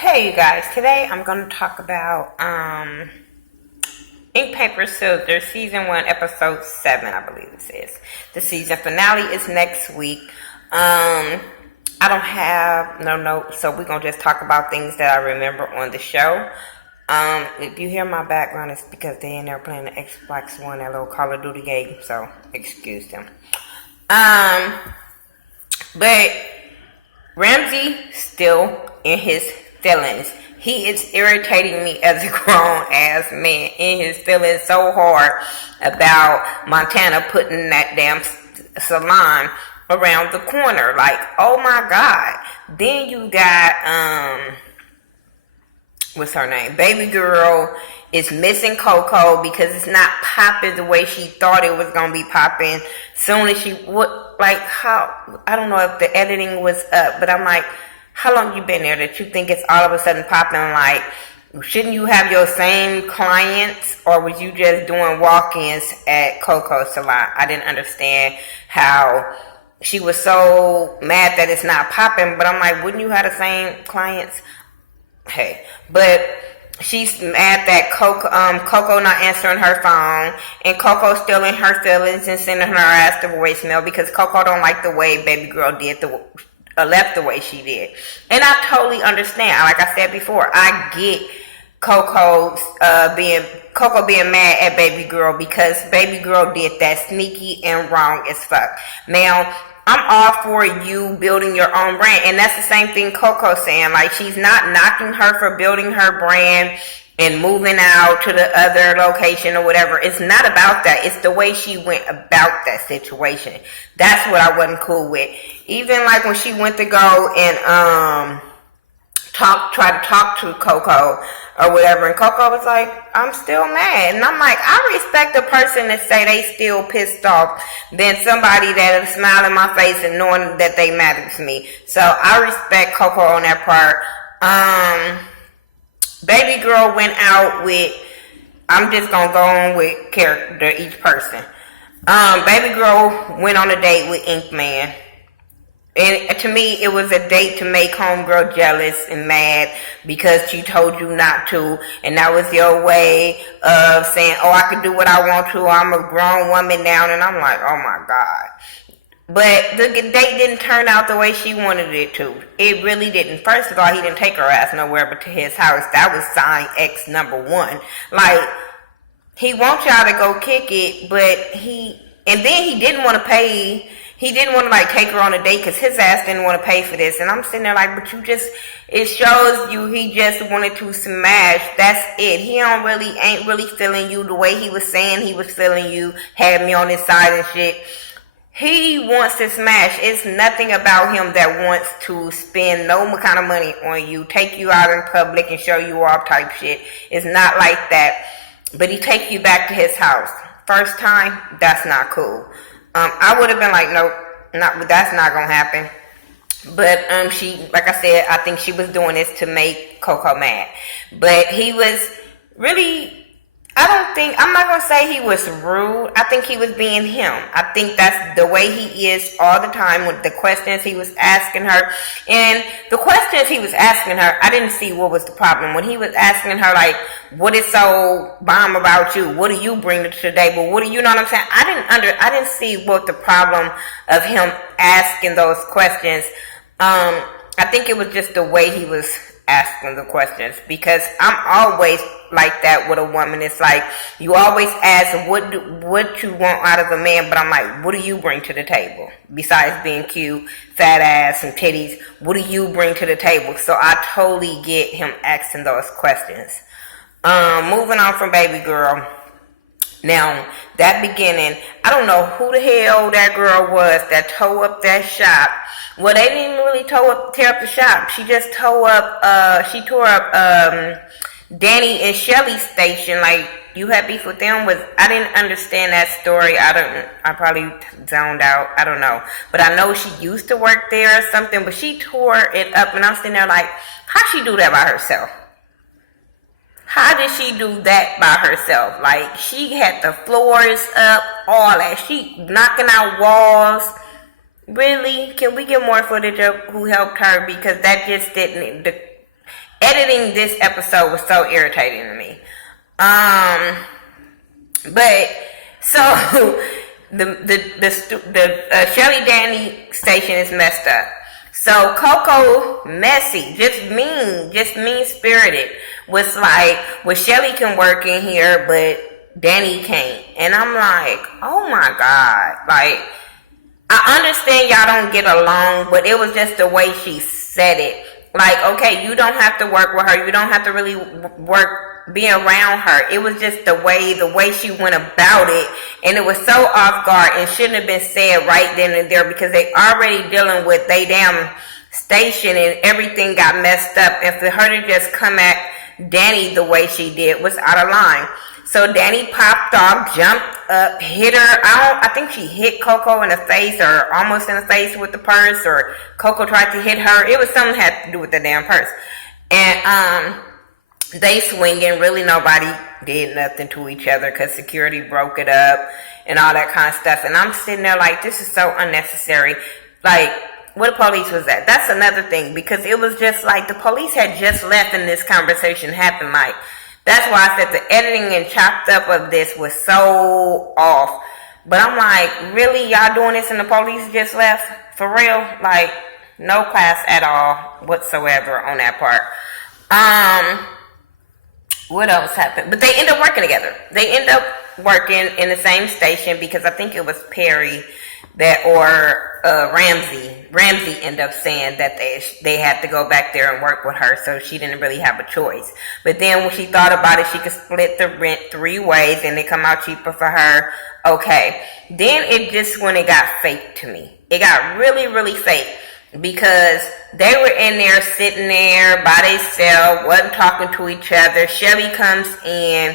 Hey you guys, today I'm going to talk about Ink Paper Scissors Season 1 Episode 7, I believe it says. The season finale is next week. I don't have no notes, so we're going to just talk about things that I remember on the show. If you hear my background, it's because they're in there playing the Xbox One, that little Call of Duty game, so excuse them. But Ramsey still in his feelings. He is irritating me as a grown ass man in his feelings so hard about Montana putting that damn salon around the corner. Like, oh my God. Then you got what's her name? Baby girl is missing Coco because it's not popping the way she thought it was gonna be popping. Soon as she would, like, how, I don't know if the editing was up, but I'm like, how long you been there that you think it's all of a sudden popping? Like, shouldn't you have your same clients, or was you just doing walk-ins at Coco's salon? I didn't understand how she was so mad that it's not popping, but I'm like, wouldn't you have the same clients? Hey, but she's mad that Coco not answering her phone, and Coco still in her feelings and sending her ass the voicemail because Coco don't like the way baby girl did left the way she did. And I totally understand. Like I said before, I get Coco being mad at baby girl because baby girl did that sneaky and wrong as fuck. Now, I'm all for you building your own brand, and that's the same thing Coco's saying. Like, she's not knocking her for building her brand and moving out to the other location or whatever. It's not about that. It's the way she went about that situation. That's what I wasn't cool with. Even like when she went to go and try to talk to Coco or whatever, and Coco was like, I'm still mad. And I'm like, I respect a person that say they still pissed off than somebody that'll smile in my face and knowing that they matter to me. So I respect Coco on that part. Baby girl went out with, I'm just gonna go on with character each person. Baby girl went on a date with Ink Man. And to me, it was a date to make homegirl jealous and mad because she told you not to. And that was your way of saying, oh, I can do what I want to. I'm a grown woman now. And I'm like, oh my God. But the date didn't turn out the way she wanted it to. It really didn't. First of all, he didn't take her ass nowhere but to his house. That was sign X number one. Like, he wants y'all to go kick it, but and then he didn't want to pay. He didn't want to, like, take her on a date because his ass didn't want to pay for this. And I'm sitting there like, but it shows you he just wanted to smash. That's it. He ain't really feeling you the way he was saying he was feeling you, had me on his side and shit. He wants to smash. It's nothing about him that wants to spend no kind of money on you, take you out in public and show you off type shit. It's not like that. But he take you back to his house. First time, that's not cool. I would have been like, nope, that's not gonna happen. But she, like I said, I think she was doing this to make Coco mad. But he was really, I'm not gonna say he was rude. I think he was being him. I think that's the way he is all the time with the questions he was asking her. And the questions he was asking her, I didn't see what was the problem. When he was asking her, like, what is so bomb about you? What do you bring to the table? What do you know what I'm saying? I didn't see what the problem of him asking those questions. I think it was just the way he was asking the questions, because I'm always like that with a woman. It's like, you always ask what you want out of a man, but I'm like, what do you bring to the table besides being cute, fat ass and titties? What do you bring to the table? So I totally get him asking those questions. Moving on from baby girl. Now, that beginning, I don't know who the hell that girl was that tore up that shop. Well, they didn't even really tear up the shop. She just tore up Danny and Shelly's station. Like, you had beef with them. I didn't understand that story. I probably zoned out. I don't know. But I know she used to work there or something, but she tore it up, and I'm sitting there like, how'd she do that by herself? How did she do that by herself? Like, she had the floors up, all that. She knocking out walls. Really? Can we get more footage of who helped her? Because that just didn't. editing this episode was so irritating to me. But so the Shelly Danny station is messed up. So Coco messy, just mean spirited. Was like, well, Shelly can work in here, but Danny can't. And I'm like, oh my God. Like, I understand y'all don't get along, but it was just the way she said it. Like, okay, you don't have to work with her. You don't have to really be around her. It was just the way she went about it. And it was so off guard and shouldn't have been said right then and there, because they already dealing with they damn station and everything got messed up. And for her to just come at Danny the way she did was out of line. So Danny popped off, jumped up, hit her. I think she hit Coco in the face, or almost in the face with the purse, or Coco tried to hit her. It was something that had to do with the damn purse. And they swinging. Really nobody did nothing to each other because security broke it up and all that kind of stuff. And I'm sitting there like, this is so unnecessary. Like, what police was that? That's another thing, because it was just like the police had just left and this conversation happened. Like, that's why I said the editing and chopped up of this was so off. But I'm like, really? Y'all doing this and the police just left? For real? Like, no class at all whatsoever on that part. What else happened? But they end up working together. They end up working in the same station, because I think it was Perry Ramsey ended up saying that they had to go back there and work with her, so she didn't really have a choice. But then when she thought about it, she could split the rent 3 ways and it come out cheaper for her. Okay. Then when it got fake to me. It got really, really fake, because they were in there sitting there by themselves, wasn't talking to each other. Shelly comes in,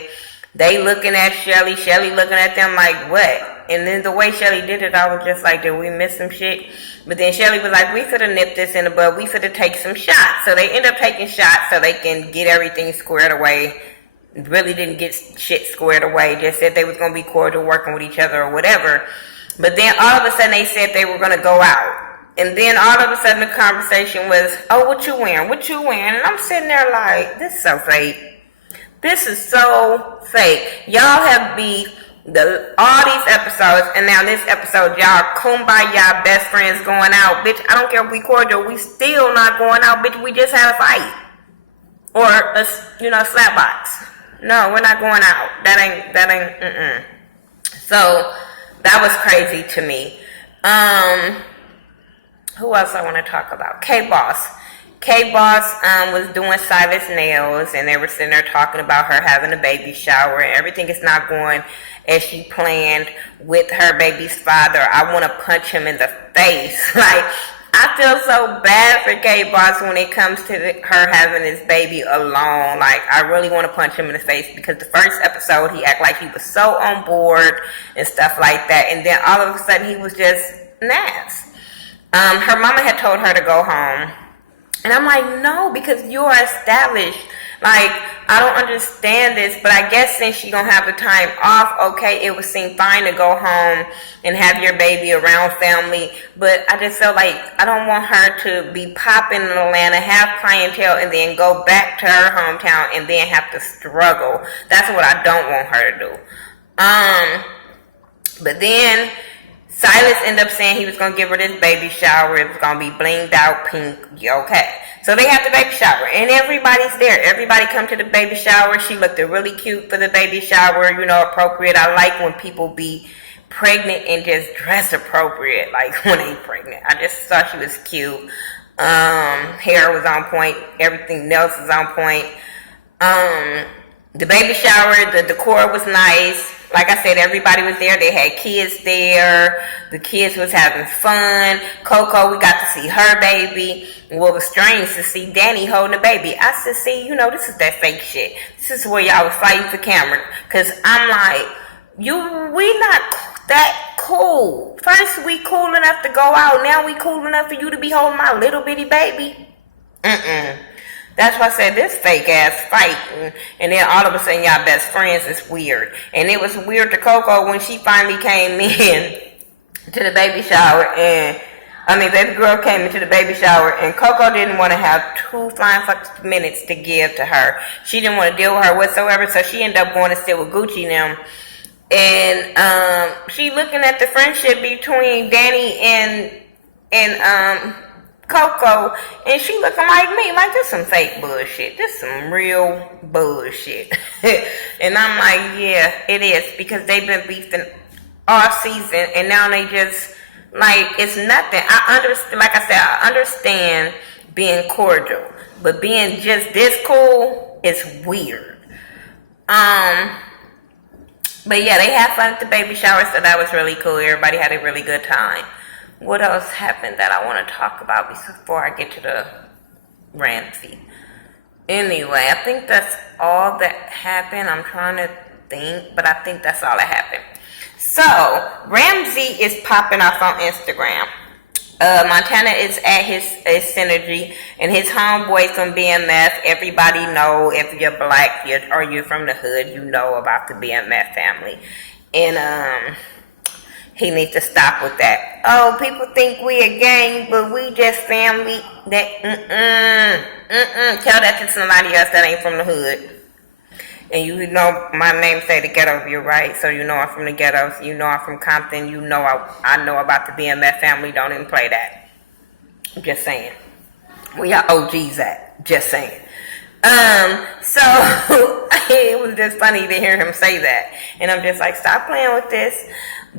they looking at Shelly looking at them like, what? And then the way Shelly did it, I was just like, did we miss some shit? But then Shelly was like, we could have nipped this in the bud. We could have taken some shots. So they end up taking shots so they can get everything squared away. Really didn't get shit squared away. Just said they was going to be cordial, working with each other or whatever. But then all of a sudden they said they were going to go out. And then all of a sudden the conversation was, oh, what you wearing? What you wearing? And I'm sitting there like, this is so fake. This is so fake. Y'all have beef all these episodes, and now this episode, y'all kumbaya best friends going out. Bitch, I don't care if we cordial, we still not going out. Bitch, we just had a fight. Or a slap box. No, we're not going out. That ain't. So that was crazy to me. Who else I want to talk about? K-Boss was doing Silas' nails, and they were sitting there talking about her having a baby shower, and everything is not going as she planned with her baby's father. I want to punch him in the face. Like, I feel so bad for K-Boss when it comes to her having this baby alone. Like, I really want to punch him in the face, because the first episode, he acted like he was so on board and stuff like that, and then all of a sudden, he was just nass. Her mama had told her to go home. And I'm like, no, because you are established. Like, I don't understand this, but I guess since she gonna have the time off, okay, it would seem fine to go home and have your baby around family. But I just felt like I don't want her to be popping in Atlanta, have clientele, and then go back to her hometown and then have to struggle. That's what I don't want her to do. But then Silas ended up saying he was going to give her this baby shower. It was going to be blinged out pink. Okay. So they have the baby shower, and everybody's there. Everybody come to the baby shower. She looked really cute for the baby shower, appropriate. I like when people be pregnant and just dress appropriate, like when they pregnant. I just thought she was cute. Hair was on point. Everything else was on point. The baby shower, the decor was nice. Like I said, everybody was there. They had kids there. The kids was having fun. Coco, we got to see her baby. What was strange to see Danny holding the baby. I said, see, this is that fake shit. This is where y'all was fighting for camera. Because I'm like, we not that cool. First, we cool enough to go out. Now we cool enough for you to be holding my little bitty baby. That's why I said this fake ass fight, and then all of a sudden y'all best friends is weird. And it was weird to Coco when she finally came in to the baby shower, and Baby girl came into the baby shower, and Coco didn't want to have 2 fine minutes to give to her. She didn't want to deal with her whatsoever, so she ended up going to sit with Gucci now. And she looking at the friendship between Danny and Coco, and she looking like me, like this some fake bullshit. This some real bullshit. And I'm like, yeah, it is, because they've been beefing all season, and now they just like it's nothing. I understand, like I said, I understand being cordial, but being just this cool is weird. But yeah, they had fun at the baby shower, so that was really cool. Everybody had a really good time. What else happened that I want to talk about before I get to the Ramsey? Anyway, I think that's all that happened. I'm trying to think, but I think that's all that happened. So, Ramsey is popping off on Instagram. Montana is at his Synergy, and his homeboys from BMF. Everybody know, if you're black or you're from the hood, you know about the BMF family. And he needs to stop with that. Oh, people think we a gang, but we just family. That tell that to somebody else that ain't from the hood. And you know my name say Thaghettoview, right? So you know I'm from the ghettos. You know I'm from Compton. You know I know about the BMF family. Don't even play that. I'm just saying. We are OGs at. Just saying. So it was just funny to hear him say that. And I'm just like, stop playing with this.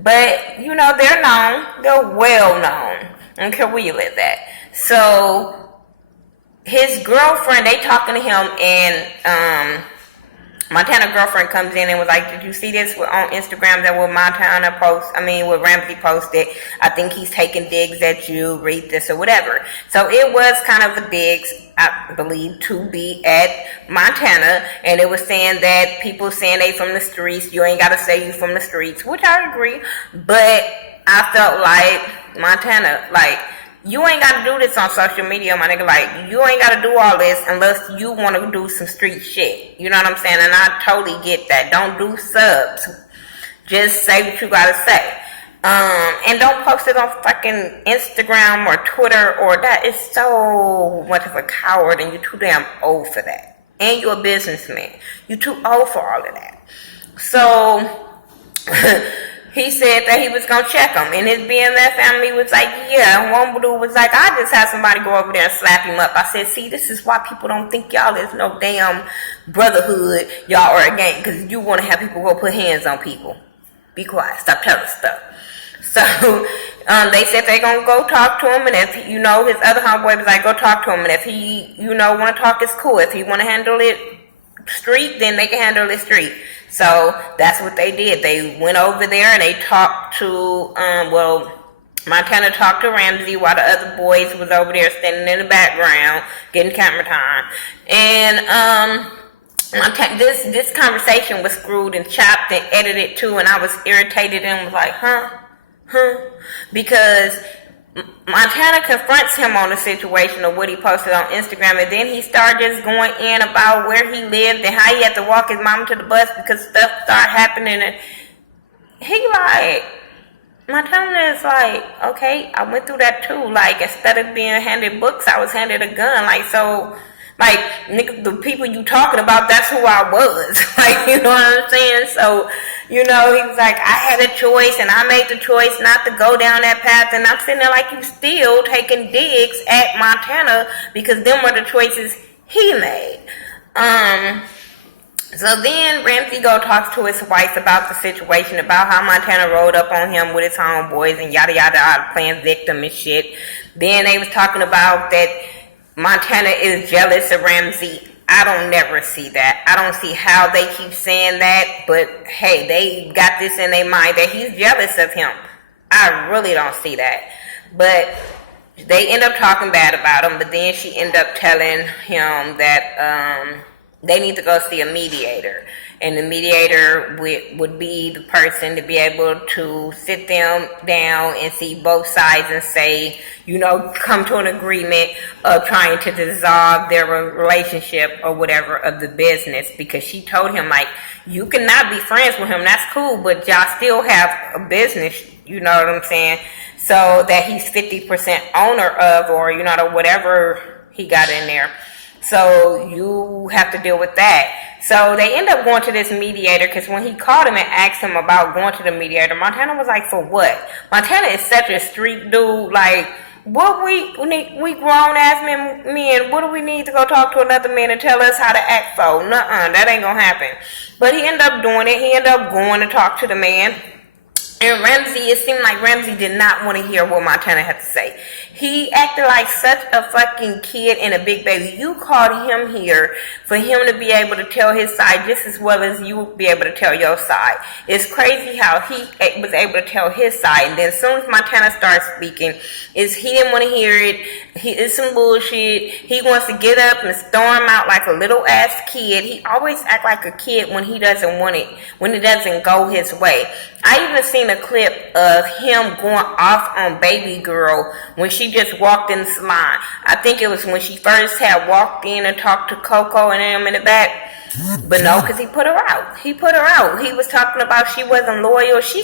But, you know, they're known. They're well known. I don't care where you live at. So his girlfriend, they talking to him, and Montana girlfriend comes in and was like, did you see this on Instagram that what Ramsey posted? I think he's taking digs at you, read this or whatever. So it was kind of the digs, I believe, to be at Montana, and it was saying that people saying they from the streets, you ain't got to say you from the streets, which I agree, but I felt like Montana, like, you ain't got to do this on social media, my nigga. Like, you ain't got to do all this unless you want to do some street shit. You know what I'm saying? And I totally get that. Don't do subs. Just say what you got to say. And don't post it on fucking Instagram or Twitter or that. It's so much of a coward, and you're too damn old for that. And you're a businessman. You're too old for all of that. So he said that he was going to check him. And his BMF family was like, yeah. One dude was like, I just had somebody go over there and slap him up. I said, see, this is why people don't think y'all is no damn brotherhood. Y'all are a gang. Because you want to have people go put hands on people. Be quiet. Stop telling stuff. So they said they going to go talk to him. And if, his other homeboy was like, go talk to him. And if he, want to talk, it's cool. If he want to handle it street, then they can handle it street. So that's what they did. They went over there and they talked to, Montana talked to Ramsey while the other boys was over there standing in the background getting camera time. And this conversation was screwed and chopped and edited too, and I was irritated and was like, because Montana confronts him on the situation of what he posted on Instagram, and then he started just going in about where he lived and how he had to walk his mama to the bus because stuff started happening, and he like, Montana is like, okay, I went through that too. Like, instead of being handed books, I was handed a gun. Like, so, like, nigga, the people you talking about, that's who I was. Like, you know what I'm saying? So, he was like, I had a choice, and I made the choice not to go down that path, and I'm sitting there like, you still taking digs at Montana, because them were the choices he made. So then Ramsey talks to his wife about the situation, about how Montana rolled up on him with his homeboys and yada yada yada, playing victim and shit. Then they was talking about that Montana is jealous of Ramsey. I don't never see that. I don't see how they keep saying that, but hey, they got this in their mind that he's jealous of him. I really don't see that. But they end up talking bad about him, but then she ended up telling him that they need to go see a mediator. And the mediator would be the person to be able to sit them down and see both sides and say, come to an agreement of trying to dissolve their relationship or whatever of the business. Because she told him, like, you cannot be friends with him, that's cool, but y'all still have a business, you know what I'm saying? So that he's 50% owner of, or, whatever he got in there. So you have to deal with that. So they end up going to this mediator, because when he called him and asked him about going to the mediator, Montana was like, for what? Montana is such a street dude, like, what we grown ass men, what do we need to go talk to another man and tell us how to act for? Nuh-uh, that ain't gonna happen. But he ended up doing it. He ended up going to talk to the man. And Ramsey, it seemed like Ramsey did not want to hear what Montana had to say. He acted like such a fucking kid and a big baby. You called him here for him to be able to tell his side just as well as you would be able to tell your side. It's crazy how he was able to tell his side, and then as soon as Montana starts speaking, he didn't want to hear it. It's some bullshit. He wants to get up and storm out like a little ass kid. He always act like a kid when he doesn't want it, when it doesn't go his way. I even seen a clip of him going off on baby girl when she just walked in the salon. I think it was when she first had walked in and talked to Coco and them in the back. But no, because he put her out. He put her out. He was talking about she wasn't loyal. She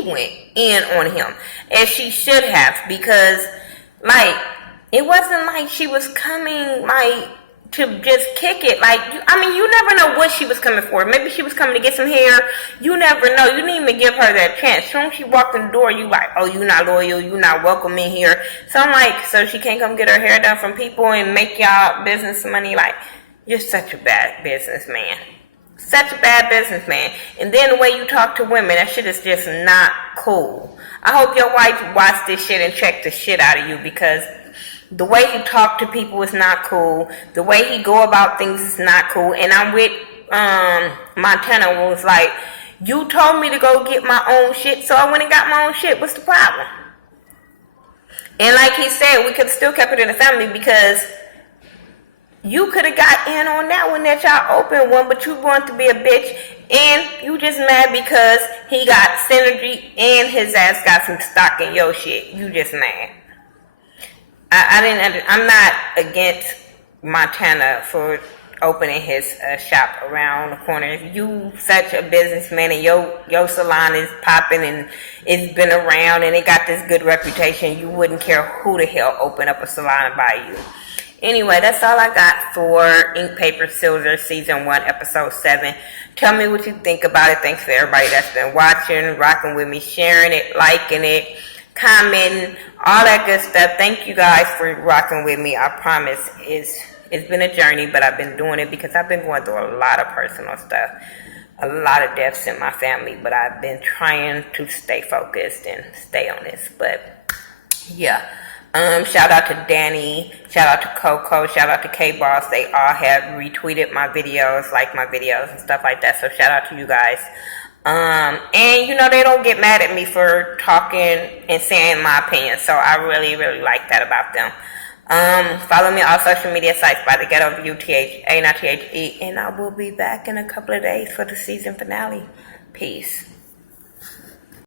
went in on him. As she should have, because, like, it wasn't like she was coming, like, to just kick it. Like, you never know what she was coming for. Maybe she was coming to get some hair. You never know. You didn't even give her that chance. Soon as she walked in the door, you like, oh, you not loyal. You not welcome in here. So I'm like, so she can't come get her hair done from people and make y'all business money? Like, you're such a bad businessman. Such a bad businessman. And then the way you talk to women, that shit is just not cool. I hope your wife watched this shit and checked the shit out of you, because the way you talk to people is not cool. The way he go about things is not cool. And I'm with Montana, was like, you told me to go get my own shit, so I went and got my own shit. What's the problem? And like he said, we could have still kept it in the family, because you could have got in on that one, that y'all open one, but you want to be a bitch, and you just mad because he got synergy and his ass got some stock in your shit. You just mad. I'm not against Montana for opening his shop around the corner. If you such a businessman and your salon is popping and it's been around and it got this good reputation, you wouldn't care who the hell opened up a salon by you. Anyway, that's all I got for Ink Paper Scissors Season 1, Episode 7. Tell me what you think about it. Thanks for everybody that's been watching, rocking with me, sharing it, liking it, commenting, all that good stuff. Thank you guys for rocking with me. I promise it's been a journey, but I've been doing it because I've been going through a lot of personal stuff, a lot of deaths in my family, but I've been trying to stay focused and stay on this. But yeah, shout out to Danny, shout out to Coco, shout out to K-Boss. They all have retweeted my videos, liked my videos and stuff like that, so shout out to you guys. And they don't get mad at me for talking and saying my opinion, so I really, really like that about them. Follow me on all social media sites by Thaghettoview, T-H-A, not T-H-E, and I will be back in a couple of days for the season finale. Peace.